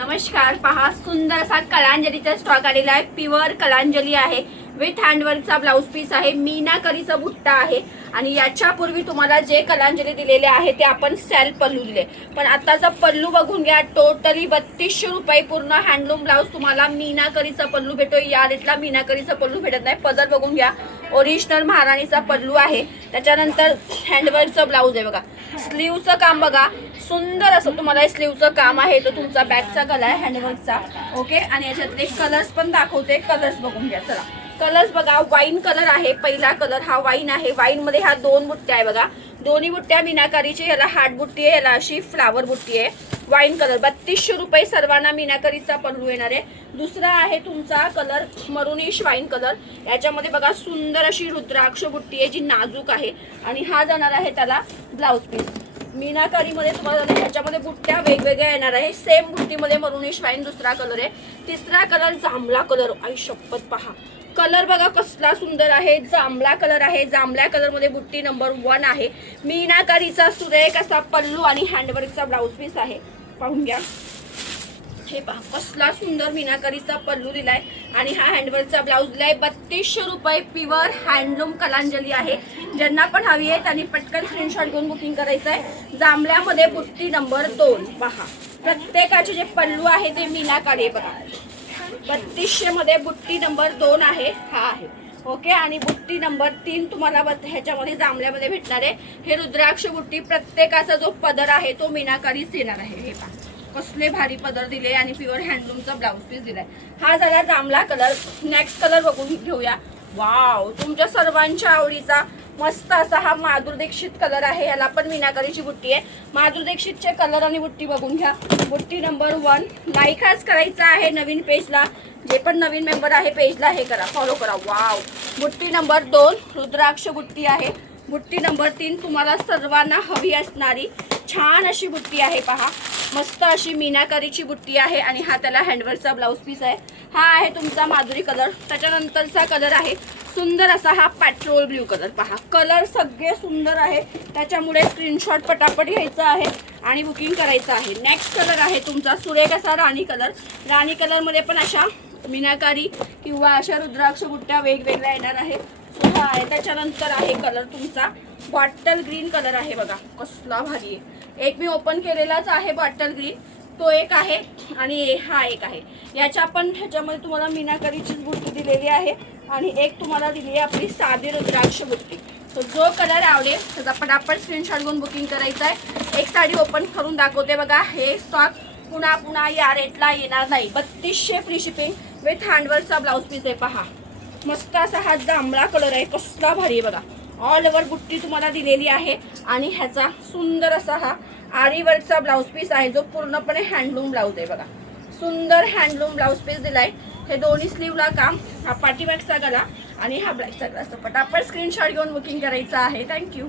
नमस्कार, पहा सुंदर असा कलांजलीचा स्टॉक आलेला आहे। प्युअर कलांजली आहे विथ हँडवर्कचा ब्लाउज पीस आहे, मीनाकरीचा बुट्टा आहे। आणि याच्यापूर्वी तुम्हाला जे कलांजली दिलेले आहे ते आपण सेल्फ पल्लू दिले, पण आताचा पल्लू बघून घ्या। टोटली 3200 रुपये पूर्ण हँडलूम ब्लाउज तुम्हाला मीनाकरीचा पल्लू भेटतो। या रेटला मीनाकरीचा पल्लू भेटत नाही। पदर बघून घ्या, ओरिजिनल महाराणीचा पल्लू आहे। त्याच्यानंतर हँडवर्कचा ब्लाउज आहे बघा। स्लीवचं काम बघा, सुंदर असं तुम्हाला स्लीवचं काम आहे। तो तुमचा बॅकचा गला आहे हँडवर्कचा, ओके। आणि याच्यातले कलर्स पण दाखवते, कलर्स बघून घ्या। चला कलर्स बघा, वाईन कलर आहे। पहिला कलर हा वाईन आहे। वाईन मध्ये ह्या दोन बुट्ट्या आहे बघा, दोन्ही बुट्ट्या मीनाकरीचे। याला हार्ट बुट्टी आहे, याला अशी फ्लावर बुट्टी आहे। वाईन कलर 3200 रुपये सर्वांना मीनाकरीचा पल्लू येणार आहे। दुसरा आहे तुमचा कलर मरुनिश वाईन कलर। याच्यामध्ये बघा सुंदर अशी रुद्राक्ष बुट्टी आहे जी नाजूक आहे। आणि हा जाणार आहे त्याला ब्लाउज पीस मीनाकरीमध्ये। तुम्हाला ह्याच्यामध्ये बुट्ट्या वेगवेगळ्या येणार आहे। सेम बुट्टीमध्ये मरुनिश वाईन दुसरा कलर आहे। तिसरा कलर जांभळा कलर। आई शपथ, पहा कलर बघा कसला सुंदर आहे। जांभळा कलर आहे। जांभळ्या कलर मध्ये बुट्टी नंबर 1 आहे। मीनाकरीचा सुरेख असा पल्लू आणि हँडवर्कचा ब्लाउज पीस आहे, पाहून घ्या। हे पहा कसला सुंदर मीनाकरीचा पल्लू दिलाय आणि हा हँडवर्कचा ब्लाउज दिलाय। 3200 रुपये प्युअर हँडलूम कलांजली आहे। ज्यांना पण हवी आहे त्यांनी पटकन स्क्रीनशॉट घेऊन बुकिंग करायचं आहे। जांभळ्यामध्ये बुट्टी नंबर 2 पहा। प्रत्येकाचे जे पल्लू आहे ते मीनाकारी आहे बघा। 3200 मध्ये बुट्टी नंबर 2 आहे, हा आहे, ओके। आणि बुट्टी नंबर 3 तुम्हाला ह्याच्यामध्ये जांभळ्यामध्ये भेटणार आहे। हे रुद्राक्ष बुट्टी, प्रत्येकाचा जो पदर आहे तो मीनाकारीच येणार आहे। हे पहा कसले भारी पदर दिले आणि प्युअर हँडलूमचा ब्लाउज पीस दिलाय। हा झाला जांभळा कलर। नेक्स्ट कलर बघून घेऊया। वाव, तुमच्या सर्वांच्या आवडीचा मस्त असा हा माधुरी दीक्षित कलर आहे। याला पण मीनाकरीची बुट्टी आहे। माधुरी दीक्षितचे कलर आणि बुट्टी बघून घ्या। बुट्टी नंबर 1 लाईक हाच करायचा आहे नवीन पेजला। जे पण नवीन मेंबर आहे पेजला हे करा, फॉलो करा। वाव, बुट्टी नंबर 2 रुद्राक्ष बुट्टी आहे। बुट्टी नंबर 3 तुम्हाला सर्वांना हवी असणारी छान अशी बुट्टी आहे, पहा मस्त अशी मीनाकरीची बुट्टी आहे। आणि हा त्याला हँडवर्कचा ब्लाउज पीस आहे। हा आहे तुमचा माधुरी कलर। त्याच्यानंतरचा कलर आहे सुंदर असा हा पेट्रोल ब्ल्यू कलर। पहा कलर सगळे सुंदर आहे, त्याच्यामुळे स्क्रीनशॉट पटापट घ्यायचा आहे आणि बुकिंग करायचं आहे। नेक्स्ट कलर आहे तुमचा सुरेख असा राणी कलर। राणी कलर मध्ये पण अशा मीनाकारी किंवा अशा रुद्राक्ष बुट्ट्या वेगवेगळ्या येणार आहे। सो हा आहे। त्याच्यानंतर आहे कलर तुमचा बॉटल ग्रीन कलर आहे बघा, कसला भारी आहे। एक मी ओपन केलेलाच आहे बॉटल ग्रीन, तो एक आहे आणि हा एक आहे। याच्या पण ह्याच्यामध्ये तुम्हाला मीनाकरीची बुट्टी दिलेली आहे आणि एक तुम्हाला दिली आहे आपली साधी रुद्राक्ष बुट्टी। तो जो कलर आवडेल त्याचा पटापट स्क्रीनशॉट घेऊन बुकिंग करायचं आहे। एक साडी ओपन करून दाखवते बघा। हे स्टॉक पुन्हा या रेटला येणार नाही। 3200 फ्री शिपिंग विथ हँडवर्कचा ब्लाउज पीस आहे। पहा मस्त असा हा जांभळा कलर आहे, कसला भारी आहे बघा। ऑल ओव्हर बुट्टी तुम्हाला दिलेली आहे आणि ह्याचा सुंदर असा हा आरी वर्कचा ब्लाउज पीस आहे जो पूर्णपणे हँडलूम ब्लाउज आहे बघा। सुंदर हँडलूम ब्लाउज पीस दिलाय। हे दोन्ही स्लीवला काम, हा पाठीमागचा गला आणि हा ब्लॅकचा गला। पटापट स्क्रीनशॉट घेऊन बुकिंग करायचं आहे। थँक्यू।